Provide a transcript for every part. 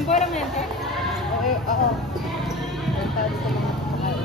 Environmental? Oo. Tawag ko mga kakain.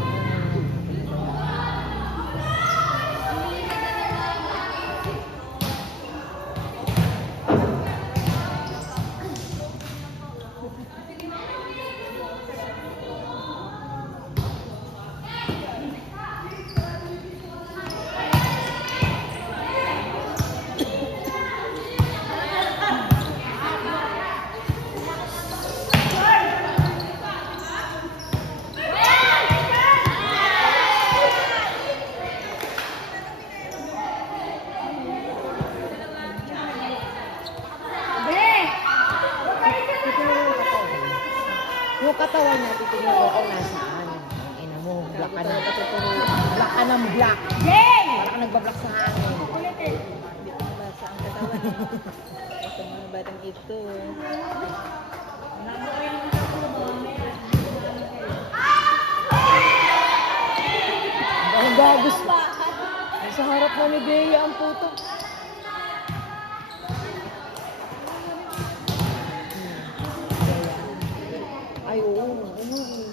Yung katawan niya, titignan ko kung nasaan. Ang ina mo, black ka na. Black ka ng black. Yay! Parang nagbablock sa hangin. Ulitin. Basa ang katawan. Ito mga batang ito. Ang gagos pa. Sa harap na ni Bea ang puto. Ay, oo.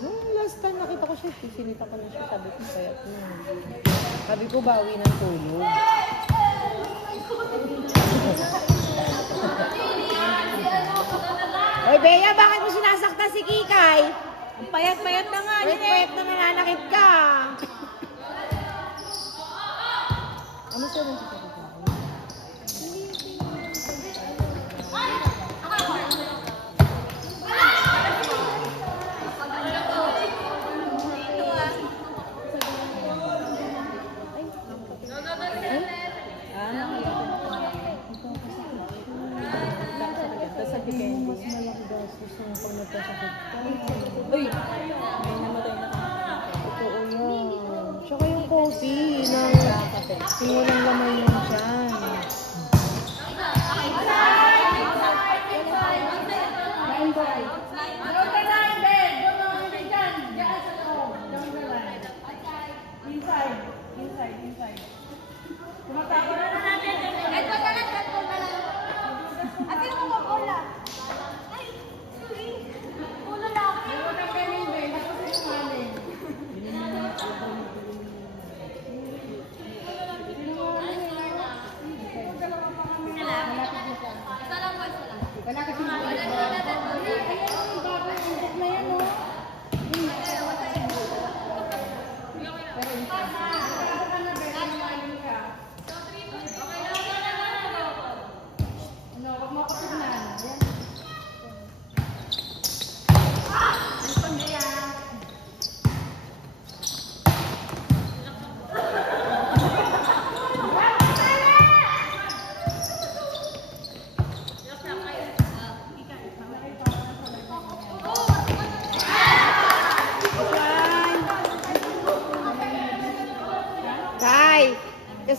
Nung last time nakita ko siya, sinita ko na siya. Sabi ko, kaya sabi ko, bawi ng tulog. Oy, Bea, bakit mo sinasaktan si Kikay? Ang payat-payat na nga. Pwet-pwet na nananakit ka. Ano siya nang sakit? Mas malaki gastos ng pag nagkasakit ka. Uy! May namatay na Totoo yan. Tsaka yung coffee na yung walang laman yung dyan. Inside. Tumatapos na natin. Ito na lang. Ate mo ba bola? Ay, bola lang. Bola ka rin ba? Tapos sinungaling. Wala kasi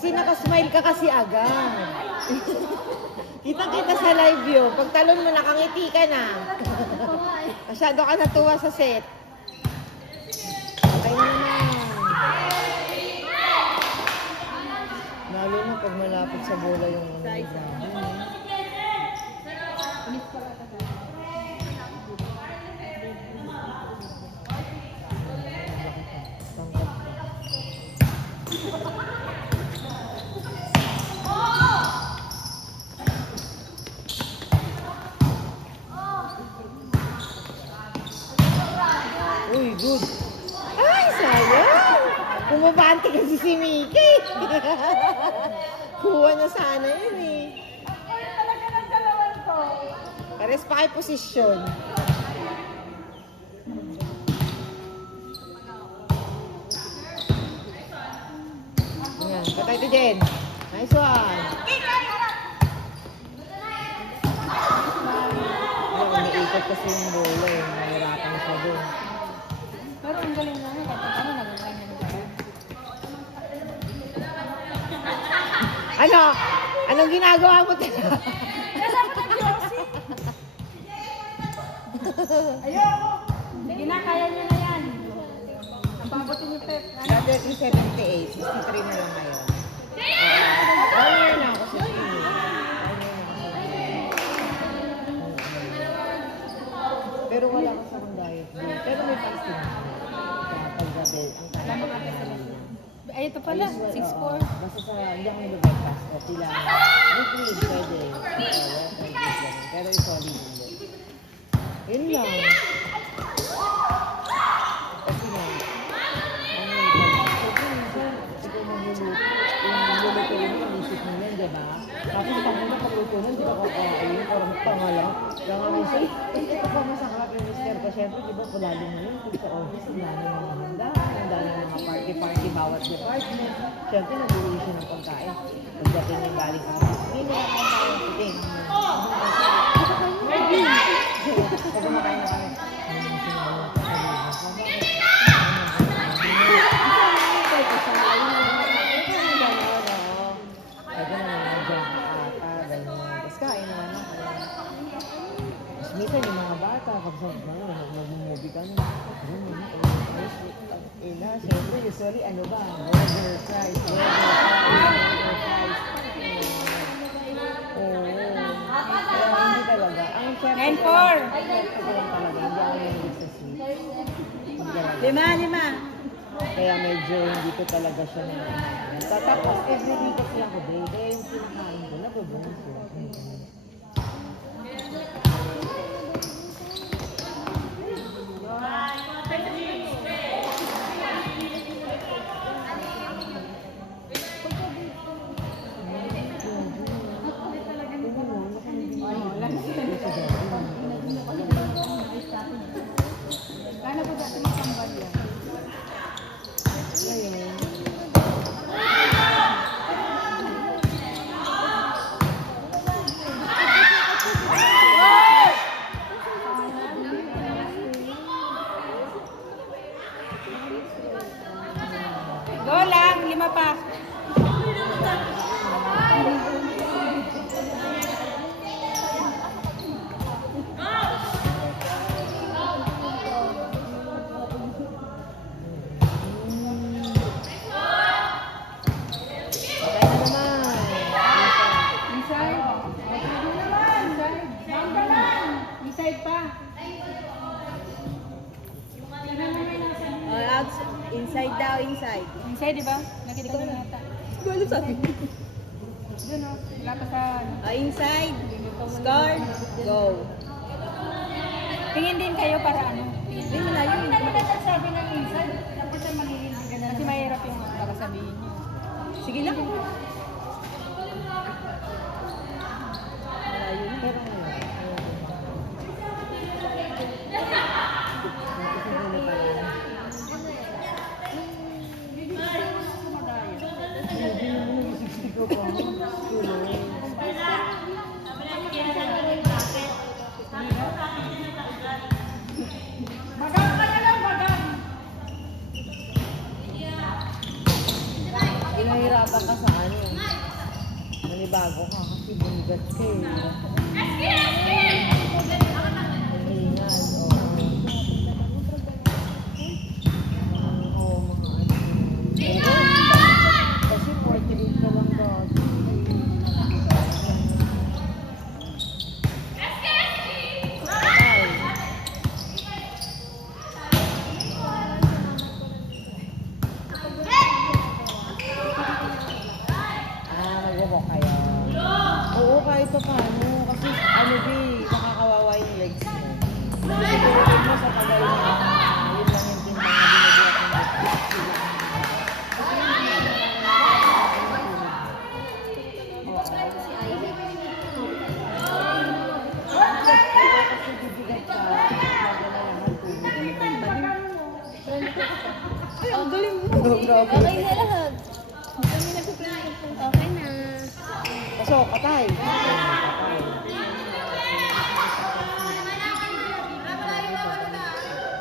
kasi nakasmile ka kasi agad. Kita-kita sa live view. Pag talon mo, nakangiti ka na. Masyado ka natuwa sa set. Okay na naman. Lalo na pag malapit sa bola yung uy, good. Ay, sayang. Bumabante kasi si Mickey. Kuha na sana yun eh. ay talaga ng dalawan ko. Pares pa kay posisyon. Ayan, patay to Jen. Nice one. Ayan, umiikot kasi yung bola eh. Mahirapan siya doon. Pero ang galing na nga. Ano nagagawa niya na Ano? Anong ginagawa mo? Ayoko. Sige na, kaya niya na yan. Ang babatin ni Pep. Dati 378, 63 na lang ngayon. One year na ako sa team. Pero wala ka sa kong diet. Pero may fasting ako. Kaya paggabi, ang kaya ko niya. Ay, ito pala. 6'4". Basta sa, hindi ako nag-breakfast. Coffee lang. Liquid, pwede. Pero yung solid hindi. Yun lang. Kasi nga, siyempre minsan, ikaw magluluto. Yung magluluto yun, inisip mo yan, di ba? Tapos pag mo pagluto nun, di ka kakain, parang pangalang. Kaya nga minsan, ito pa masakap yung mister ko. Siyempre, di ba, palalo mo yun, kung sa office, ang dami ng mga handa, ang dami ng mga party-party bawat department. Siyempre, nabili siya ng pagkain. Pagdating yung galing sa office, hindi nila kakain, puting. Pag kumakain na kami, minsan yung mga bata, kapag mag-movie ka na, siyempre, usually, ano ba? Burger, fries, burger, fries. Oo. Kaya hindi talaga. Ang chef ko 9-4. lang talaga, hindi ako mahilig sa sweet. Lima. Kaya medyo hindi ko talaga siya na. Tapos, every week kasi ako, babe. Kaya yung kinakain ko, nababunod ko. Kaya po dati makambal yan. Go lang, 5 pa. Inside pa. Inside daw, inside. Inside, di ba? Nakita ko na yata. Ano sabi? Doon, oh. Wala pa sa... Inside. Score. Go. Tingin din kayo para ano? Hindi malayo. Hindi naman nagsasabi ng inside. Tapos ang magiging ganun. Kasi mahirap yung para sabihin niyo. Sige lang. Magang ka na lang, magang! Pinahirapan ka sa ano. Manibago ka kasi bunigat ka eh. Mahingan, oo. Oo, mga ano. Kasi 48 ka lang dati. Mag-walk kayo. Oo, kahit pa paano. Kasi ano di, nakakawawa yung legs mo. Kasi tulad mo sa tagal mo, yun lang yung tinang Kasi bibigat ka, maganayahan tubig. Ay, ang galing mo. Grabe. Okay na lahat. Okay na. Pasok, patay.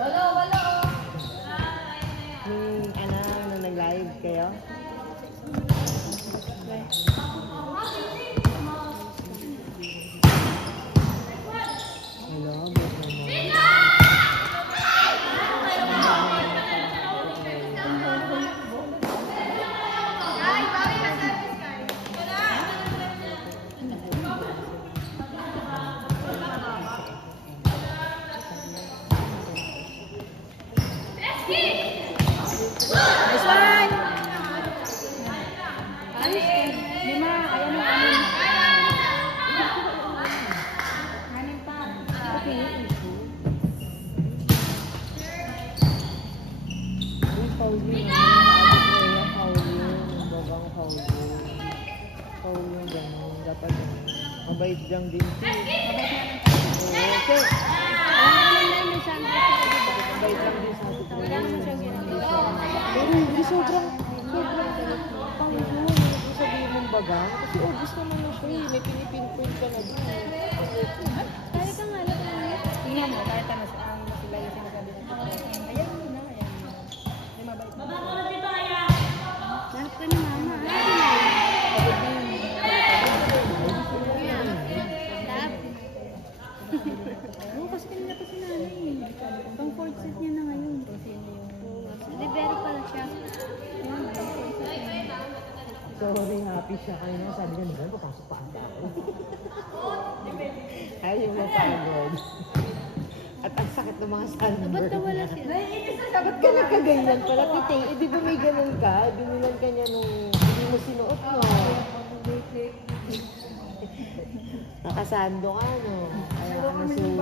Wala. Nung nag-live kayo? Hello, good morning. Howl yun. Aditreya Howl yun. Ang bagang Howl yun. Howl yun gano'n. Dapat yun. Mabait lang din siya. Oo, sir. Mabait lang din sa atin. Wala naman siyang ginagawa. Pero hindi sobrang pang yun. Hindi sabihin mong baga. Kasi obvious naman na siya eh. May pinipinpoint ka na din. Kaya ka nga lang. Tingnan mo, kahit ano sila yung sinasabi natin. Ayan mo na, ayan mo na. May mabait na. Lahat ka ni mama. Oo, kasi kanina pa si nanay eh. Pang fourth set niya na ngayon. Kung sino yung... Libero pala siya. Sorry, happy siya. Kaya naman sabi niya, naman, papasok pa ata ako. Ayaw mo pagod. At ang sakit ng mga sunburn. Ba't nawala siya? Ba't ka nagkaganyan pala, Tite? Eh, di ba may ganun ka? Binilan ka niya nung hindi mo sinuot, no? Nakasando ka, no? Kaya ka nasunog.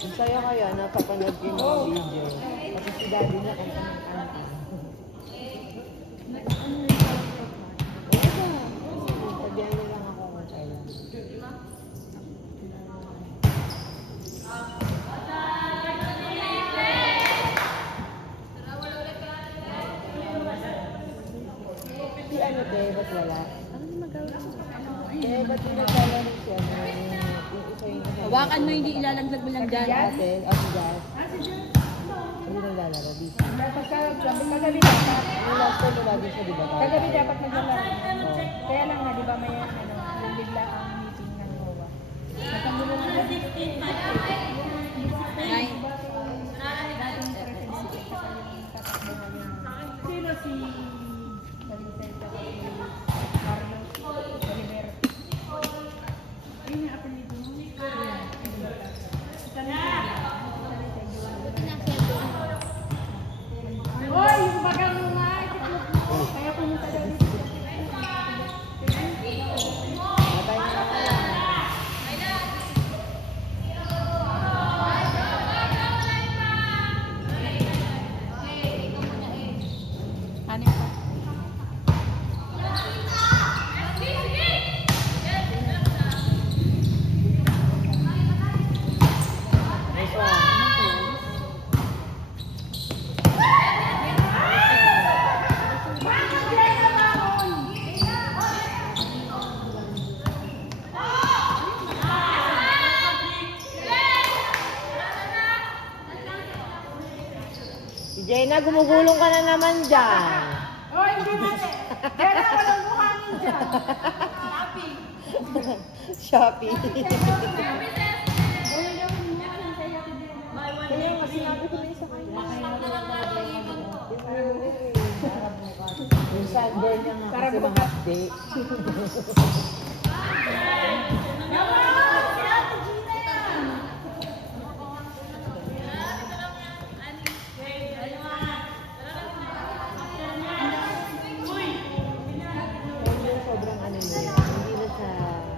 Ang saya kaya nakapanood ko yung mga video. Kasi si daddy niya kanta. Sabihan niya lang ako kung kailan. Si ano, te, ba't wala? Eh, ba't di naglalaro siya? Yung isa yung kasama. Hawakan mo, hindi ilalaglag mo lang dyan. Ate, si Jazz. Hindi naglalaro, busy. Dapat kagabi dapat. Yung last time wala din siya, di ba? Kagabi dapat maglalaro. Oo. Kaya lang nga, di ba may yung bigla ang meeting ng NOAA. Nagkagulo na sa 16, 9. Sino si Balitel Carlos Oliver? Yun yung apelido mo? Hoy, yung bagang mo nga! Kaya pumunta daw dito. Matay na lang kaya. Ano pa? Nice one. Si Jenna, gumugulong ka na naman dyan. Oh, hindi mali. Kaya na walang mukha ninja. Shopee. Kaya nga sinabi ko na yun sa kanya. Yung sunburn niya nga kasi mahapde. Yung sobrang ano niya, hindi na siya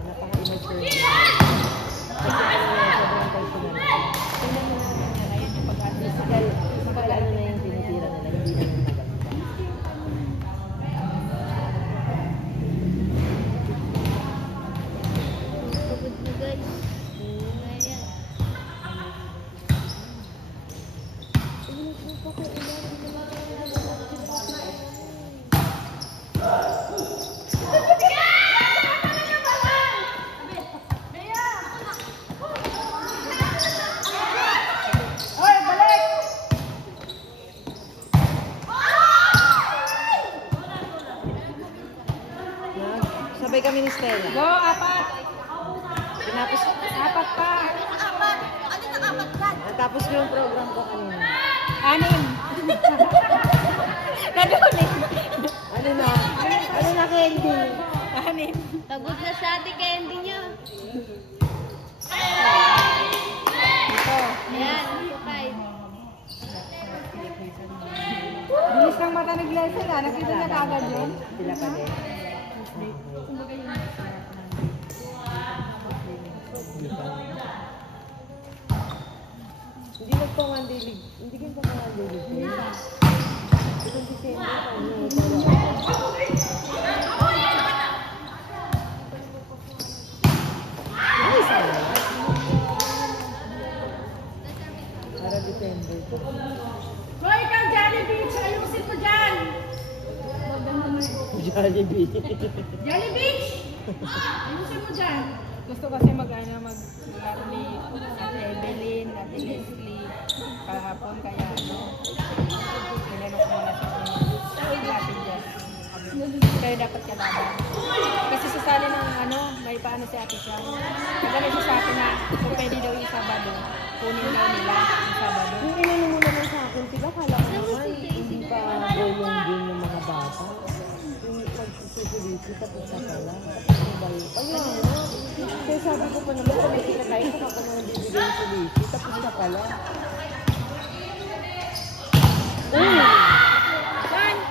napaka-immature. Kasi ano niya, sobrang personal. Tingnan mo natin na ngayon yung physical ano na yung tinitira nila, hindi na yung maganda. Pagod na guys. Ayan. Hoy, balik! Sabay kami ni Stella. Go, apat! Tinapos, Apat pa! natapos ko yung program ko kanina. 6! Nadulit! Ano na? Ano na, Candy? 6! Pagod na sa ate candy niya. Ito. Ayan, 5. nakita niya kagad yun? Sila pa din. Kumbaga yun. Hindi nagpa-one day league. Hindi kayo pa-one day league. Itong December pa ay, sana. Para December pa. Hoy, ikaw, Jollibee! Ayusin mo dyan! Jollibee. Jollibee! Ayusin mo dyan! Gusto kasi mag-laro ni Ate Evelyn, Ate Leslie, kahapon kaya tinanong ko muna siya kung lapit dyan. Kaya dapat kalaban. Kasi sasali ng may paano si Ate siya. Kagano siya sa akin na kung pwede daw yung Sabado, kunin daw nila yung Sabado. Yung inano mo naman sa akin sila, kala ko naman, hindi pa gulong din ng mga bata. Yung magsusulisi, tapos na pala. Kaya nga, kaya sabi ko pa naman, kung nakita tayo, kung ako naman bibigay yung sulisi, tapos na pala. Saan?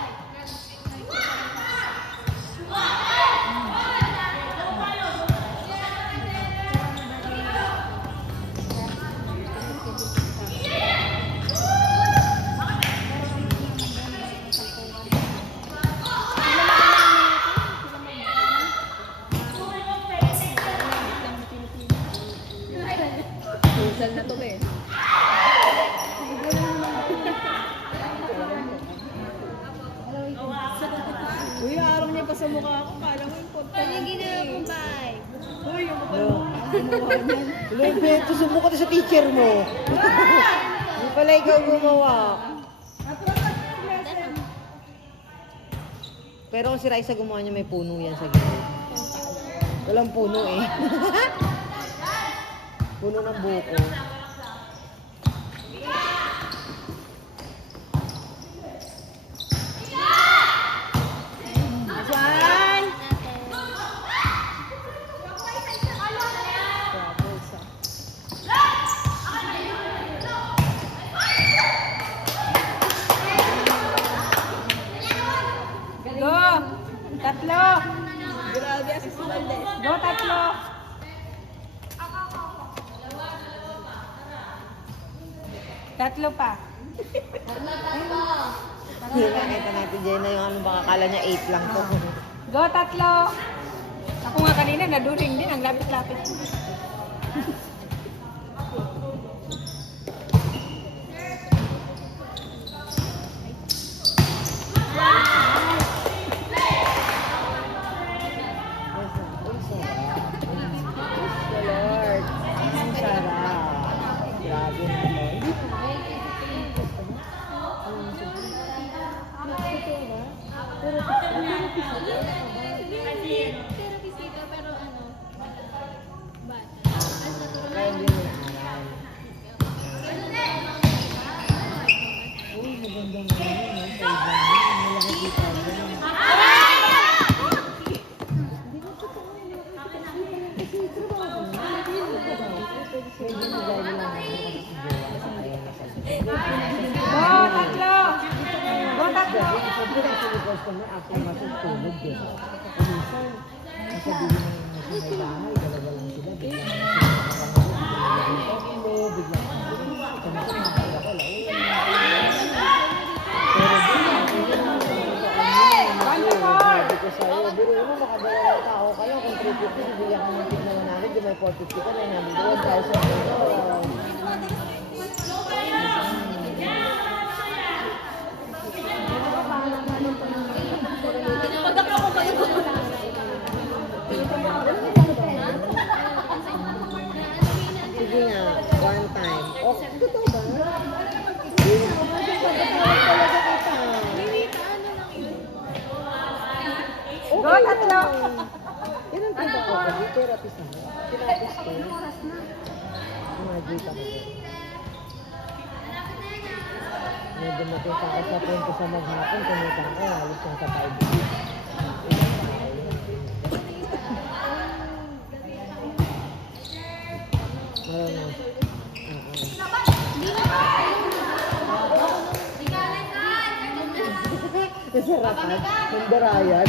Social na to eh. Uy, araw niya pa sa mukha ako. Kala mo yung podcast. Ano yung ginawa mo, Bay? Uy, yung mukha mo. Ang ginawa niyan. Wala yung beto, sumuko ka sa teacher mo. Hindi pala ikaw gumawa. Pero kung si Raisa gumawa niya, may puno yan sa gilid. Walang puno eh. Puno ng buko. Saan? Go! Tatlo! Grabe, go, tatlo! Tatlo pa. Nakita natin Jenna yung ano baka akala niya 8 lang to. Go, tatlo! Ako nga kanina, naduling din. Ang lapit-lapit. Lord. Ang sarap. Grabe naman. Pero bisita, pero bata. Kaya hindi mo naaral. Uy, magandang ano yun. Malaki kita rin. Hindi ko totoo. Kasi trabaho mo. Medyo nagaya lang ako kasi si Jowa. Go, tatlo! Go, tatlo! Siyempre, kasi yung customer, after masok, tulog din. Minsan, nasabihin ng nasa may bahay, dalawa lang sila. Biglang biglang kami ko nakakala ko lang. Pero sabi ko sa'yo, biro mo makadalawang tao kayo, kung 350, bigyan ka ng tip na 100, di may 450 ka, 900, 1,000 Pagkaklo ko kayo. Sige nga, one time. Okay, totoo ba? Sige nga, kasi pagkakawag talaga kita. Go, tatlo! Yan ang pinta ko kasi therapist na. Therapist ko. Graduate ako doon. May dumating sa akin sa punto sa maghapon, kumita ko, halos yung sa 5 days. Nasarapan. Nandaraya.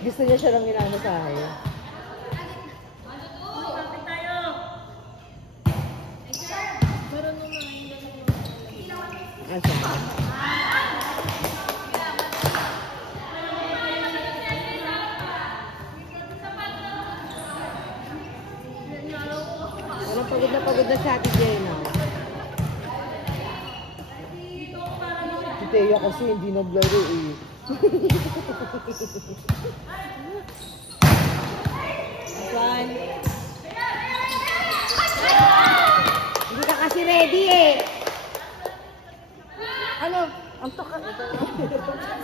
Gusto niya siya lang inamasahe. Asa? Parang pagod na si Ate Jenna. Si Thea kasi hindi naglaro eh. One. Hindi ka kasi ready eh. Ano? Ang toka.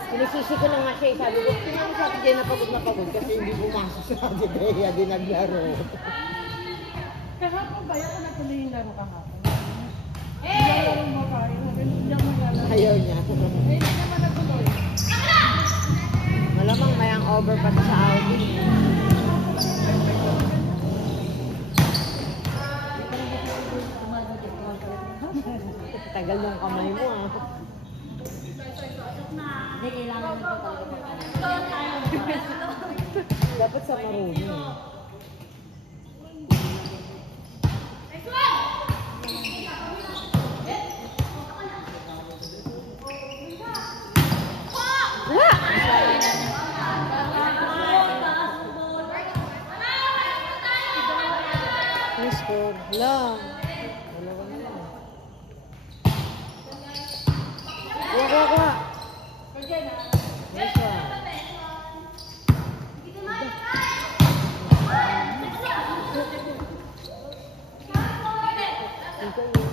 Sinisisi ko na nga siya eh. Sabi ko, tingnan mo sa Ate Jenna na pagod kasi hindi pumasok sa Ate Thea. Di naglaro. Kahapon ba? Ako natuloy yung laro kahapon. Hindi ako makain. Hindi ako maglalaro. Ayaw niya. Hindi naman natuloy. Malamang may ang over pa sa outing. Tagal ng kamay mo ah. Hindi, kailangan mo talaga. Dapat sa marumi. Nice score. Lang. Dalawa na lang. Kuha. Nice one. Ito yun.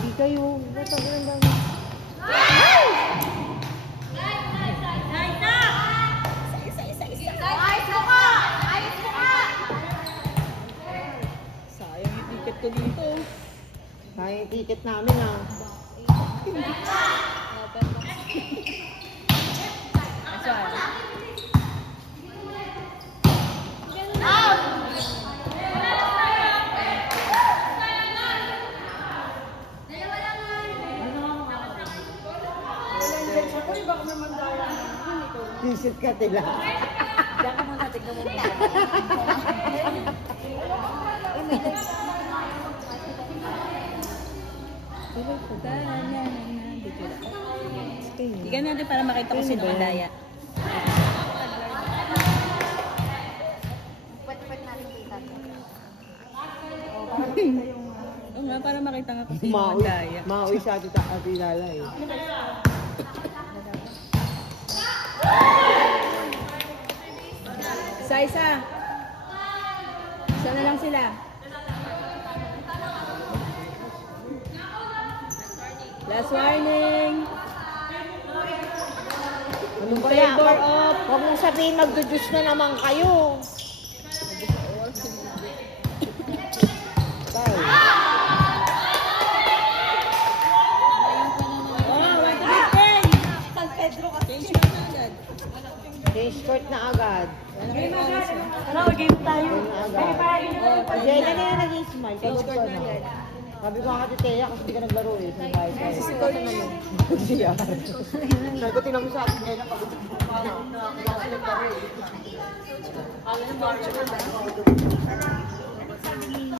Hindi kayo. Matagal lang. Sayang yung ticket ko dito. Kaya yung ticket namin ah. That's why. Visit ka tila. Diyan ka muna, tignan mo muna. Tignan natin para makita ko sino madaya. Pwede natin kita. Oo nga, para makita nga kung sino Maui. madaya. Maui siya Ate Lala eh. Isa. Isa na lang sila. Last warning. Ano ba yan? Favor of. Huwag mong sabihin magdudus na naman kayo. Bye. Oh, 1-10. San Pedro kasi. Change mo na agad. Change court na agad. Game agad. Ano, game tayo. Game na agad. Jenna na yung naging smile. Pagod ka na. Sabi ko nga kay Thea kasi hindi ka naglaro eh. Sa bahay ka. Si Cole naman. Siya. Sabi ko, tingnan mo sa akin. Jenna, pagod ka na. Ang naglaro eh.